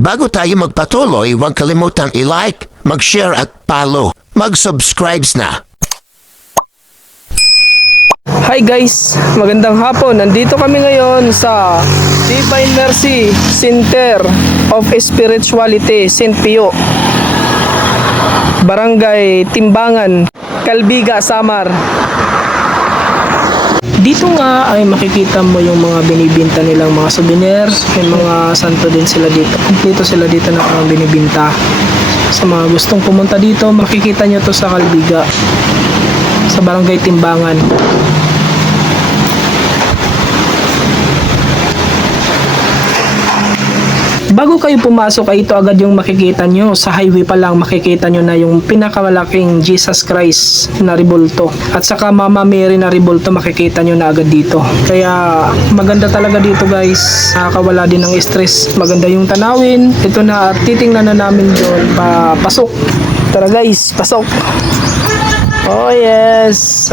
Bago tayo magpatuloy, huwag kalimutang i-like, mag-share at follow. Mag-subscribes na. Hi guys, magandang hapon. Nandito kami ngayon sa Divine Mercy Center of Spirituality, St. Pio, Barangay Timbangan, Calbiga, Samar. Dito nga ay makikita mo yung mga binibinta nilang mga souvenirs. May mga santo din sila dito. Kumpleto sila dito na mga binibinta. Sa mga gustong pumunta dito, makikita nyo to sa Calbiga, sa Barangay Timbangan. Bago kayo pumasok ay ito agad yung makikita nyo. Sa highway pa lang makikita nyo na yung pinakamalaking Jesus Christ na rebulto. At saka Mama Mary na rebulto makikita nyo na agad dito. Kaya maganda talaga dito guys. Nakakawala din ng stress. Maganda yung tanawin. Ito na at titingnan na namin doon. Pasok. Tara guys, pasok. Oh yes.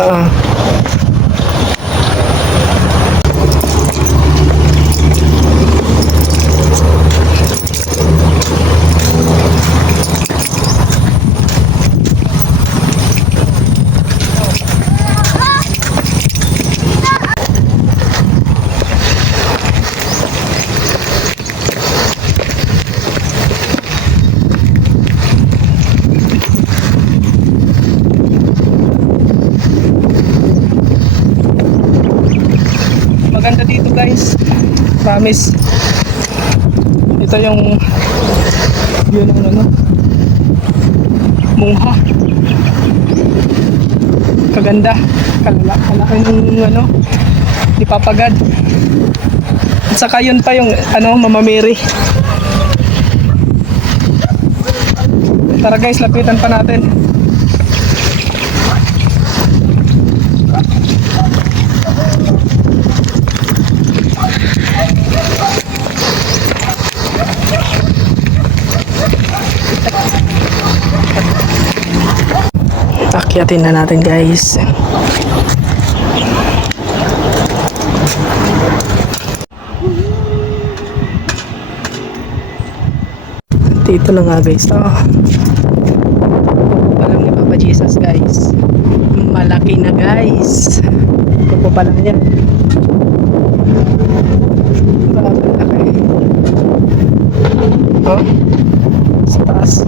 Maganda dito guys, promise. Ito yung view ng Mungha. Kaganda, kalaki ng Ipapagad. At saka yun pa yung Mama Mary. Tara guys, lapitan pa natin. Akyatin na natin guys. Dito na nga guys. Palang ni Papa Jesus guys. Malaki na guys. Kupo pa lang yan. Malaki. Oh, sa taas.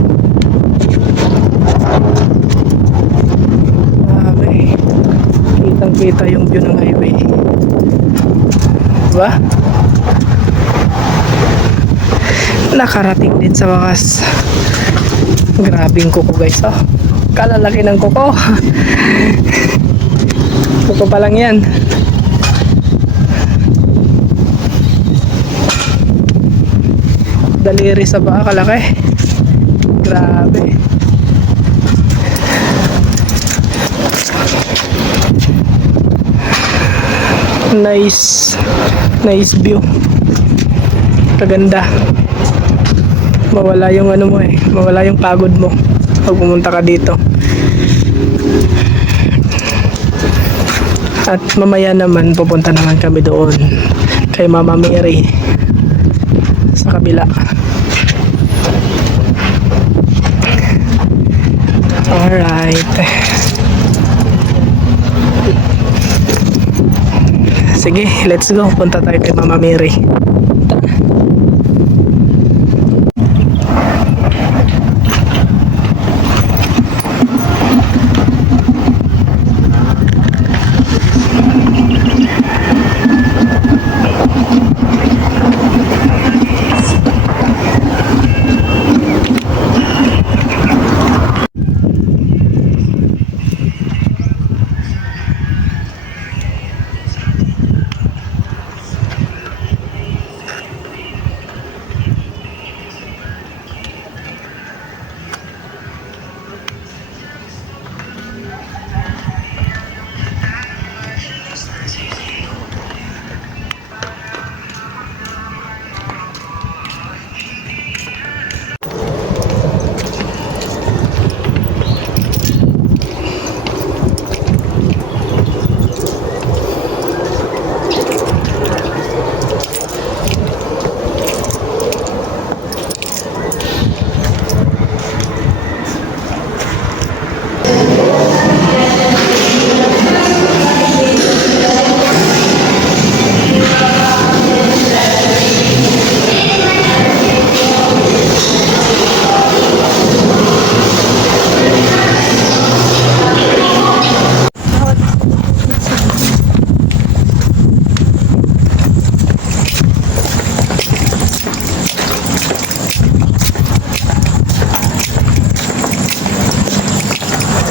Kitang-kita yung view ng highway. Diba? Nakarating din sa wakas. Grabing kuko guys. Oh, kalalaki ng kuko. Kuko pa lang yan. Daliri sa baka kalaki. Grabe. Nice view. Kaganda. Mawala yung mawala yung pagod mo pag pumunta ka dito. At mamaya naman pupunta naman kami doon kay Mama Mary sa kabila. Alright. Sige, let's go. Punta tayo kay Mama Mary.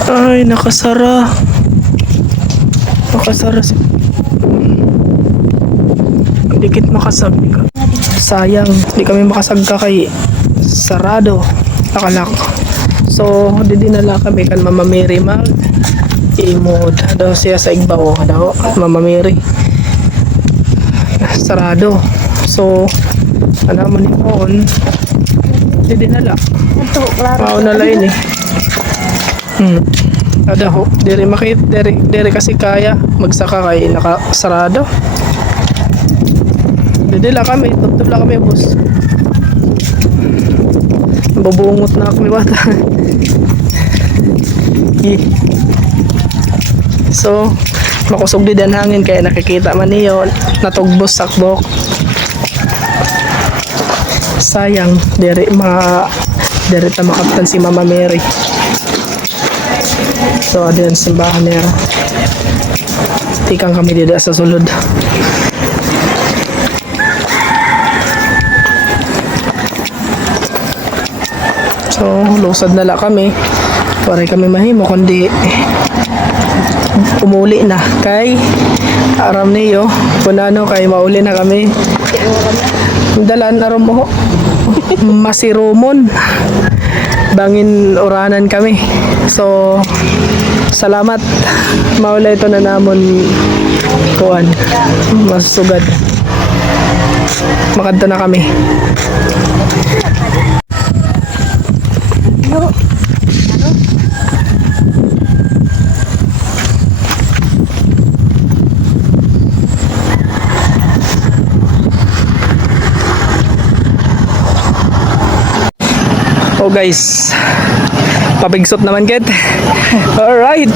Ay, nakasara. Nakasara si... Dikit makasagka. Sayang, hindi kami makasagka kay sarado. Nakalak. So, di dinala kami kan Mama Mary mag imod. Daw siya sa igbaw daw, Mama Mary. Sarado. So, ano man ni Mon, di dinala. Mao na lain eh. Ada ho, diri makit, diri kasi kaya magsaka kay nakasarado. Didila kami, tutula kami boss. Bubungot na kami bata. So, makusog di dan hangin kaya nakikita man niyo natugbos sakbok. Sayang, diri ta makaptan si Mama Mary. So, adiyan simbahan niya. Tikang kami dida sa sulod. So, lusad na lang kami. Para kami mahimo, kundi umuli na. Kay, aram niyo, kung ano, kay mauli na kami. Dalan, aram mo, masirumon. Bangin uranan kami. So, salamat. Maula ito na namon kuan. Masugad. Makadto na kami. Oh guys, pabigsot naman kit. Alright.